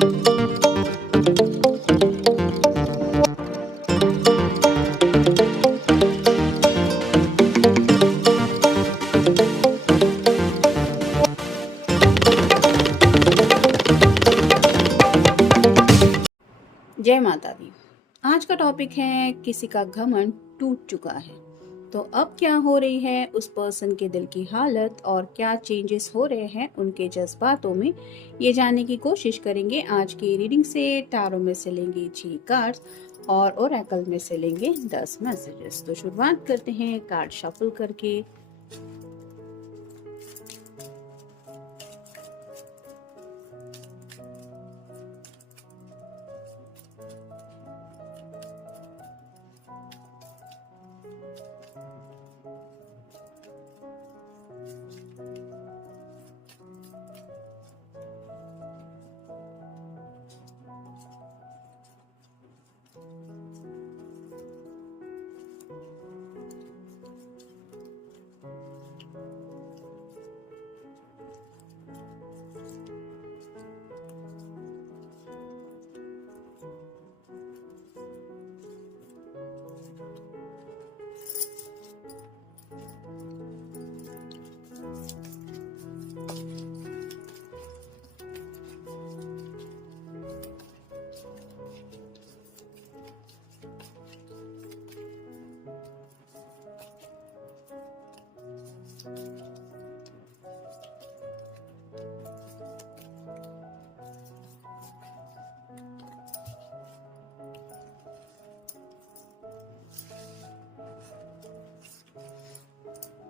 जय माता दी। आज का टॉपिक है किसी का घमंड टूट चुका है तो अब क्या हो रही है उस पर्सन के दिल की हालत और क्या चेंजेस हो रहे हैं उनके जज्बातों में, ये जानने की कोशिश करेंगे। आज की रीडिंग से टारो में से लेंगे 6 कार्ड्स और ओरेकल में से लेंगे 10 मैसेजेस। तो शुरुआत करते हैं कार्ड शफल करके।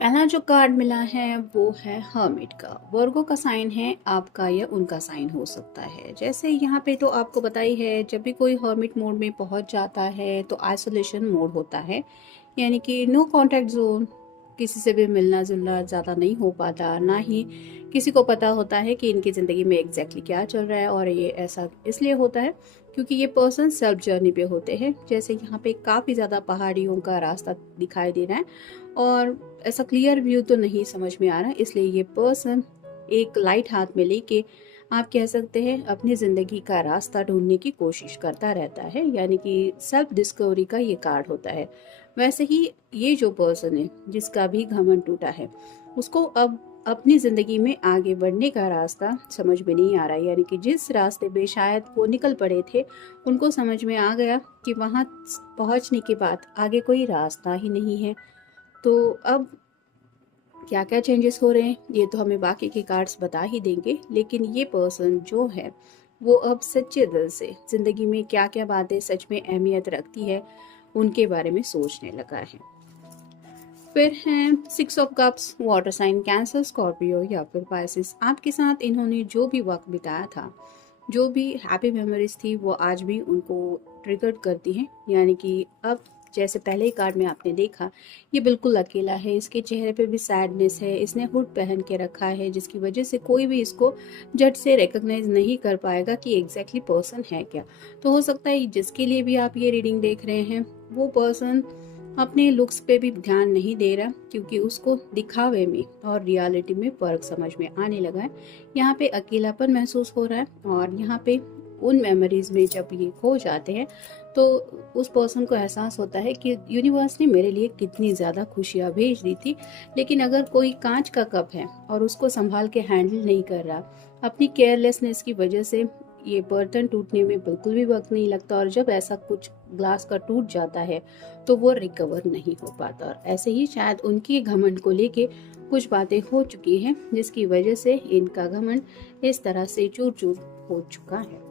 पहला जो कार्ड मिला है वो है हर्मिट का। वर्गो का साइन है, आपका या उनका साइन हो सकता है। जैसे यहाँ पे तो आपको पता ही है, जब भी कोई हर्मिट मोड में पहुंच जाता है तो आइसोलेशन मोड होता है, यानी कि नो कांटेक्ट जोन। किसी से भी मिलना जुलना ज़्यादा नहीं हो पाता, ना ही किसी को पता होता है कि इनकी ज़िंदगी में एग्जैक्टली क्या चल रहा है। और ये ऐसा इसलिए होता है क्योंकि ये पर्सन सेल्फ जर्नी पे होते हैं। जैसे यहाँ पे काफ़ी ज़्यादा पहाड़ियों का रास्ता दिखाई दे रहा है और ऐसा क्लियर व्यू तो नहीं समझ में आ रहा, इसलिए ये पर्सन एक लाइट हाथ में लेके आप कह सकते हैं अपनी ज़िंदगी का रास्ता ढूंढने की कोशिश करता रहता है, यानी कि सेल्फ डिस्कवरी का ये कार्ड होता है। वैसे ही ये जो पर्सन है जिसका भी घमंड टूटा है, उसको अब अपनी ज़िंदगी में आगे बढ़ने का रास्ता समझ में नहीं आ रहा है, यानी कि जिस रास्ते पे शायद वो निकल पड़े थे उनको समझ में आ गया कि वहाँ पहुँचने के बाद आगे कोई रास्ता ही नहीं है। तो अब क्या क्या चेंजेस हो रहे हैं ये तो हमें बाकी के कार्ड्स बता ही देंगे, लेकिन ये पर्सन जो है वो अब सच्चे दिल से ज़िंदगी में क्या क्या बातें सच में अहमियत रखती है उनके बारे में सोचने लगा है। फिर हैं 6 of cups, water sign Cancer, Scorpio या फिर पाइसिस। आपके साथ इन्होंने जो भी वक्त बिताया था, जो भी हैप्पी मेमोरीज थी, वो आज भी उनको ट्रिगर करती हैं। यानी कि अब जैसे पहले ही कार्ड में आपने देखा, ये बिल्कुल अकेला है, इसके चेहरे पे भी सैडनेस है, इसने हुड पहन के रखा है जिसकी वजह से कोई भी इसको झट से रिकॉग्नाइज नहीं कर पाएगा कि एग्जैक्टली पर्सन है क्या। तो हो सकता है जिसके लिए भी आप ये रीडिंग देख रहे हैं वो पर्सन अपने लुक्स पे भी ध्यान नहीं दे रहा, क्योंकि उसको दिखावे में और रियलिटी में फर्क समझ में आने लगा है। यहाँ पे अकेलापन महसूस हो रहा है और यहाँ पे उन मेमोरीज में जब ये खो जाते हैं तो उस पर्सन को एहसास होता है कि यूनिवर्स ने मेरे लिए कितनी ज़्यादा खुशियाँ भेज दी थी। लेकिन अगर कोई कांच का कप है और उसको संभाल के हैंडल नहीं कर रहा, अपनी केयरलेसनेस की वजह से ये बर्तन टूटने में बिल्कुल भी वक्त नहीं लगता, और जब ऐसा कुछ ग्लास का टूट जाता है तो वो रिकवर नहीं हो पाता। और ऐसे ही शायद उनकी घमंड को लेके कुछ बातें हो चुकी हैं जिसकी वजह से इनका घमंड इस तरह से चूर चूर हो चुका है।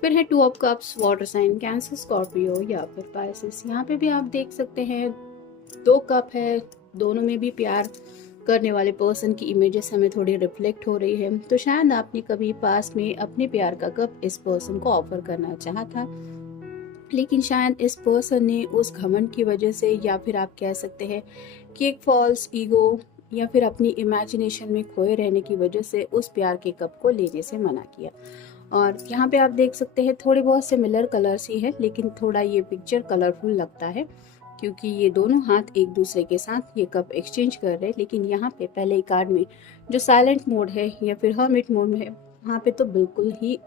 फिर है 2 of cups, water sign Cancer, Scorpio या फिर पाइसिस। यहाँ पे भी आप देख सकते हैं 2 कप है, दोनों में भी प्यार करने वाले पर्सन की इमेजेस हमें थोड़ी रिफ्लेक्ट हो रही है। तो शायद आपने कभी पास में अपने प्यार का कप इस पर्सन को ऑफर करना चाहा था, लेकिन शायद इस पर्सन ने उस घमंड की वजह से, या फिर आप कह सकते हैं कि एक फॉल्स ईगो या फिर अपनी इमेजिनेशन में खोए रहने की वजह से उस प्यार के कप को लेने से मना किया। और यहाँ पे आप देख सकते हैं थोड़े बहुत सिमिलर कलर्स ही है, लेकिन थोड़ा ये पिक्चर कलरफुल लगता है क्योंकि ये दोनों हाथ एक दूसरे के साथ ये कप एक्सचेंज कर रहे हैं। लेकिन यहाँ पे पहले ही कार्ड में जो साइलेंट मोड है या फिर हर्मिट मोड में है, वहाँ पे तो बिल्कुल ही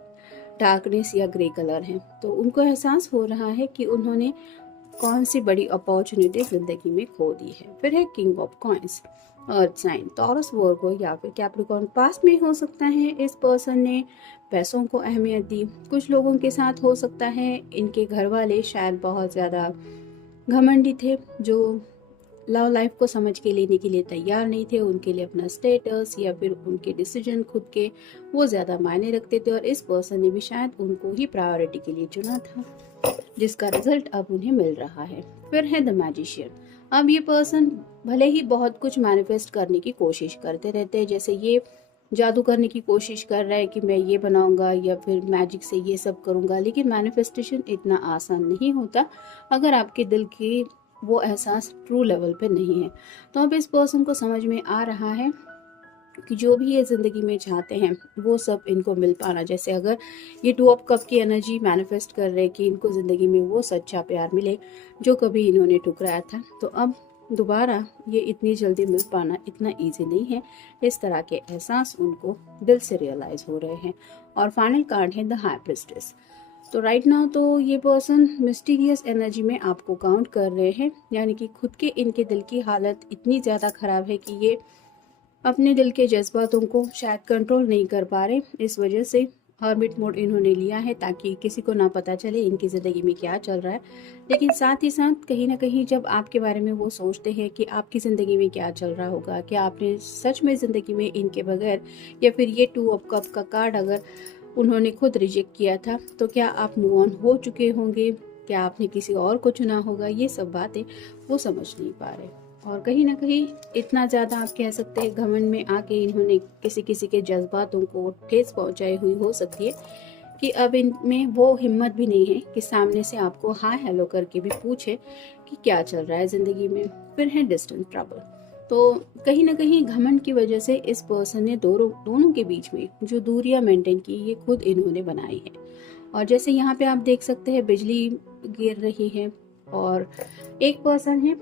डार्कनेस या ग्रे कलर है। तो उनको एहसास हो रहा है कि उन्होंने कौन सी बड़ी अपॉर्चुनिटी जिंदगी में खो दी है। फिर है king of coins, earth sign, Taurus, Virgo या फिर कैप्रिकॉर्न। पास्ट में हो सकता है इस पर्सन ने पैसों को अहमियत दी। कुछ लोगों के साथ हो सकता है इनके घर वाले शायद बहुत ज़्यादा घमंडी थे, जो लव लाइफ को समझ के लेने के लिए तैयार नहीं थे। उनके लिए अपना स्टेटस या फिर उनके डिसीजन खुद के वो ज़्यादा मायने रखते थे, और इस पर्सन ने भी शायद उनको ही प्रायोरिटी के लिए चुना था, जिसका रिजल्ट अब उन्हें मिल रहा है। फिर है द मैजिशियन। अब ये पर्सन भले ही बहुत कुछ मैनिफेस्ट करने की कोशिश करते रहते हैं, जैसे ये जादू करने की कोशिश कर रहा है कि मैं ये बनाऊंगा या फिर मैजिक से ये सब करूंगा, लेकिन मैनिफेस्टेशन इतना आसान नहीं होता अगर आपके दिल की वो एहसास ट्रू लेवल पे नहीं है। तो अब इस पर्सन को समझ में आ रहा है कि जो भी ये ज़िंदगी में चाहते हैं वो सब इनको मिल पाना। जैसे अगर ये टू ऑफ कप की एनर्जी मैनिफेस्ट कर रहे कि इनको ज़िंदगी में वो सच्चा प्यार मिले जो कभी इन्होंने ठुकराया था, तो अब दोबारा ये इतनी जल्दी मिल पाना इतना इजी नहीं है। इस तरह के एहसास उनको दिल से रियलाइज़ हो रहे हैं। और फाइनल कार्ड है द हाई प्रिस्टेस। तो राइट नाउ तो ये पर्सन मिस्टीरियस एनर्जी में आपको काउंट कर रहे हैं, यानी कि खुद के इनके दिल की हालत इतनी ज़्यादा ख़राब है कि ये अपने दिल के जज्बातों को शायद कंट्रोल नहीं कर पा रहे। इस वजह से हर्मिट मोड इन्होंने लिया है ताकि किसी को ना पता चले इनकी ज़िंदगी में क्या चल रहा है। लेकिन साथ ही साथ कहीं ना कहीं जब आपके बारे में वो सोचते हैं कि आपकी ज़िंदगी में क्या चल रहा होगा, क्या आपने सच में ज़िंदगी में इनके बगैर, या फिर ये टू ऑफ कप का कार्ड अगर उन्होंने खुद रिजेक्ट किया था तो क्या आप मूव ऑन हो चुके होंगे, क्या आपने किसी और को चुना होगा, ये सब बातें वो समझ नहीं पा रहे। और कहीं ना कहीं इतना ज़्यादा आप कह सकते हैं घमंड में आके इन्होंने किसी किसी के जज्बातों को ठेस पहुंचाई हुई हो सकती है कि अब इनमें वो हिम्मत भी नहीं है कि सामने से आपको हाय हेलो करके भी पूछे कि क्या चल रहा है ज़िंदगी में। फिर है डिस्टेंस ट्रबल। तो कहीं ना कहीं घमंड की वजह से इस पर्सन ने दोनों के बीच में जो दूरियां मेंटेन की ये खुद इन्होंने बनाई है। और जैसे यहाँ पे आप देख सकते हैं बिजली गिर रही है, और एक पर्सन है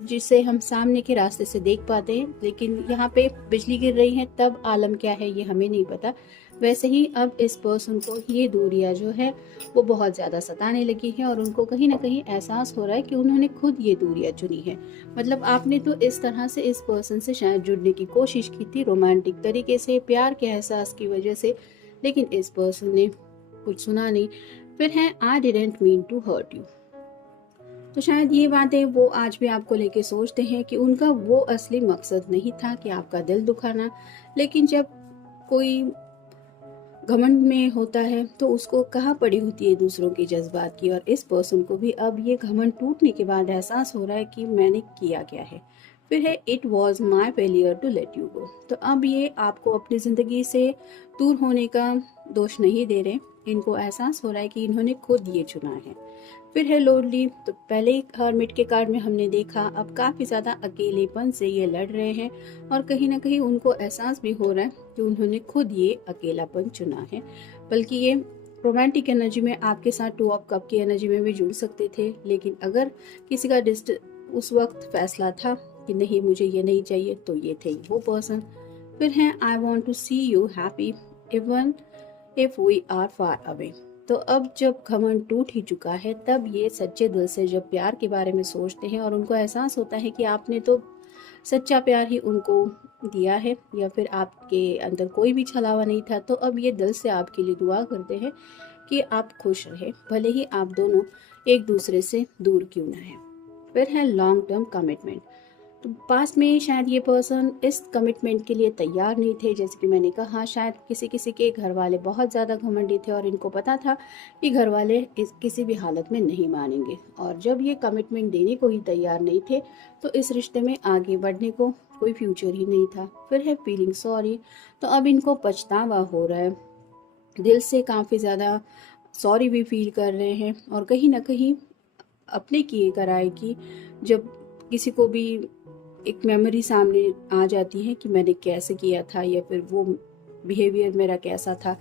जिसे हम सामने के रास्ते से देख पाते हैं, लेकिन यहाँ पे बिजली गिर रही है तब आलम क्या है ये हमें नहीं पता। वैसे ही अब इस पर्सन को ये दूरियां जो है वो बहुत ज़्यादा सताने लगी है, और उनको कहीं ना कहीं एहसास हो रहा है कि उन्होंने खुद ये दूरियां चुनी है। मतलब आपने तो इस तरह से इस पर्सन से शायद जुड़ने की कोशिश की थी रोमांटिक तरीके से, प्यार के एहसास की वजह से, लेकिन इस पर्सन ने कुछ सुना नहीं। फिर है I didn't mean to hurt you. तो शायद ये बातें वो आज भी आपको लेके सोचते हैं कि उनका वो असली मकसद नहीं था कि आपका दिल दुखाना, लेकिन जब कोई घमंड में होता है तो उसको कहाँ पड़ी होती है दूसरों के जज्बात की। और इस पर्सन को भी अब ये घमंड टूटने के बाद एहसास हो रहा है कि मैंने किया क्या है। फिर है it was my failure to let you go. तो अब ये आपको अपनी ज़िंदगी से दूर होने का दोष नहीं दे रहे, इनको एहसास हो रहा है कि इन्होंने खुद ये चुना है। फिर है लोनली। तो पहले ही हर्मिट के कार्ड में हमने देखा अब काफ़ी ज़्यादा अकेलेपन से ये लड़ रहे हैं, और कहीं ना कहीं उनको एहसास भी हो रहा है कि उन्होंने खुद ये अकेलापन चुना है। बल्कि ये रोमांटिक एनर्जी में आपके साथ टू ऑफ कप की एनर्जी में भी जुड़ सकते थे, लेकिन अगर किसी का उस वक्त फैसला था कि नहीं मुझे ये नहीं चाहिए, तो ये थे वो पर्सन। फिर है I want to see you happy even if we are far away. तो अब जब घमंड टूट ही चुका है तब ये सच्चे दिल से जब प्यार के बारे में सोचते हैं और उनको एहसास होता है कि आपने तो सच्चा प्यार ही उनको दिया है, या फिर आपके अंदर कोई भी छलावा नहीं था, तो अब ये दिल से आपके लिए दुआ करते हैं कि आप खुश रहे, भले ही आप दोनों एक दूसरे से दूर क्यों ना है। फिर है लॉन्ग टर्म कमिटमेंट। तो पास्ट में शायद ये पर्सन इस कमिटमेंट के लिए तैयार नहीं थे। जैसे कि मैंने कहा शायद किसी किसी के घर वाले बहुत ज़्यादा घमंडी थे, और इनको पता था कि घर वाले किसी भी हालत में नहीं मानेंगे, और जब ये कमिटमेंट देने को ही तैयार नहीं थे तो इस रिश्ते में आगे बढ़ने को कोई फ्यूचर ही नहीं था। फिर है फीलिंग सॉरी। तो अब इनको पछतावा हो रहा है, दिल से काफ़ी ज़्यादा सॉरी भी फील कर रहे हैं, और कहीं ना कहीं अपने किए कराए की जब किसी को भी एक मेमोरी सामने आ जाती है कि मैंने कैसे किया था या फिर वो बिहेवियर मेरा कैसा था,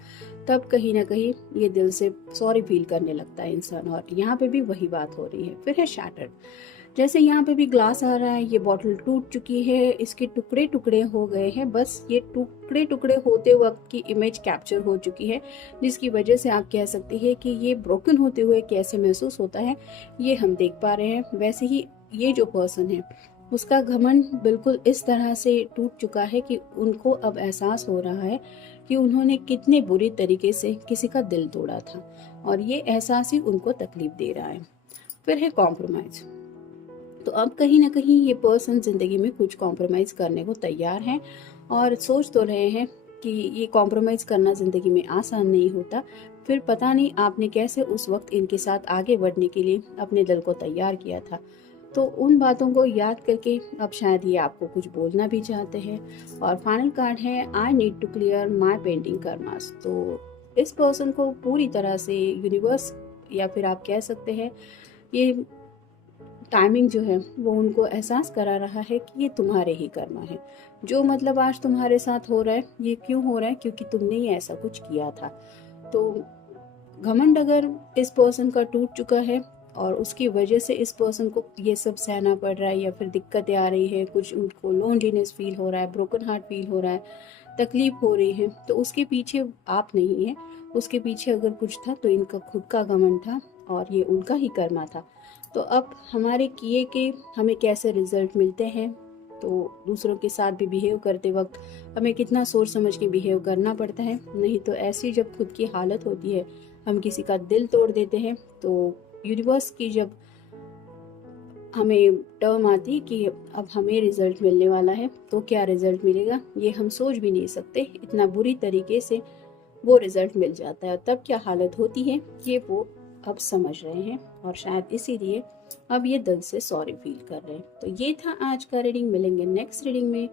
तब कहीं ना कहीं ये दिल से सॉरी फील करने लगता है इंसान, और यहाँ पे भी वही बात हो रही है। फिर है शैटर्ड। जैसे यहाँ पे भी ग्लास आ रहा है, ये बॉटल टूट चुकी है, इसके टुकड़े टुकड़े हो गए हैं, बस ये टुकड़े टुकड़े होते वक्त की इमेज कैप्चर हो चुकी है, जिसकी वजह से आप कह सकते हैं कि ये ब्रोकन होते हुए कैसे महसूस होता है ये हम देख पा रहे हैं। वैसे ही ये जो पर्सन है उसका घमंड बिल्कुल इस तरह से टूट चुका है कि उनको अब एहसास हो रहा है कि उन्होंने कितने बुरी तरीके से किसी का दिल तोड़ा था, और ये एहसास ही उनको तकलीफ दे रहा है। फिर है कॉम्प्रोमाइज। तो अब कहीं ना कहीं ये पर्सन जिंदगी में कुछ कॉम्प्रोमाइज करने को तैयार हैं, और सोच तो रहे हैं कि ये कॉम्प्रोमाइज करना जिंदगी में आसान नहीं होता। फिर पता नहीं आपने कैसे उस वक्त इनके साथ आगे बढ़ने के लिए अपने दिल को तैयार किया था। तो उन बातों को याद करके अब शायद ये आपको कुछ बोलना भी चाहते हैं। और फाइनल कार्ड है I need to clear my pending karmas. तो इस पर्सन को पूरी तरह से यूनिवर्स, या फिर आप कह सकते हैं ये टाइमिंग जो है वो उनको एहसास करा रहा है कि ये तुम्हारे ही कर्मा है। जो मतलब आज तुम्हारे साथ हो रहा है ये क्यों हो रहा है, क्योंकि तुमने ही ऐसा कुछ किया था। तो घमंड अगर इस पर्सन का टूट चुका है और उसकी वजह से इस पर्सन को ये सब सहना पड़ रहा है, या फिर दिक्कतें आ रही है, कुछ उनको लोनलीनेस फील हो रहा है, ब्रोकन हार्ट फील हो रहा है, तकलीफ हो रही है, तो उसके पीछे आप नहीं है। उसके पीछे अगर कुछ था तो इनका खुद का घमंड था, और ये उनका ही कर्मा था। तो अब हमारे किए के हमें कैसे रिजल्ट मिलते हैं, तो दूसरों के साथ भी बिहेव करते वक्त हमें कितना सोच समझ के बिहेव करना पड़ता है। नहीं तो ऐसी जब खुद की हालत होती है, हम किसी का दिल तोड़ देते हैं, तो यूनिवर्स की जब हमें टर्म आती कि अब हमें रिजल्ट मिलने वाला है, तो क्या रिजल्ट मिलेगा ये हम सोच भी नहीं सकते। इतना बुरी तरीके से वो रिजल्ट मिल जाता है, तब क्या हालत होती है ये वो अब समझ रहे हैं, और शायद इसीलिए अब ये दिल से सॉरी फील कर रहे हैं। तो ये था आज का रीडिंग। मिलेंगे नेक्स्ट रीडिंग में।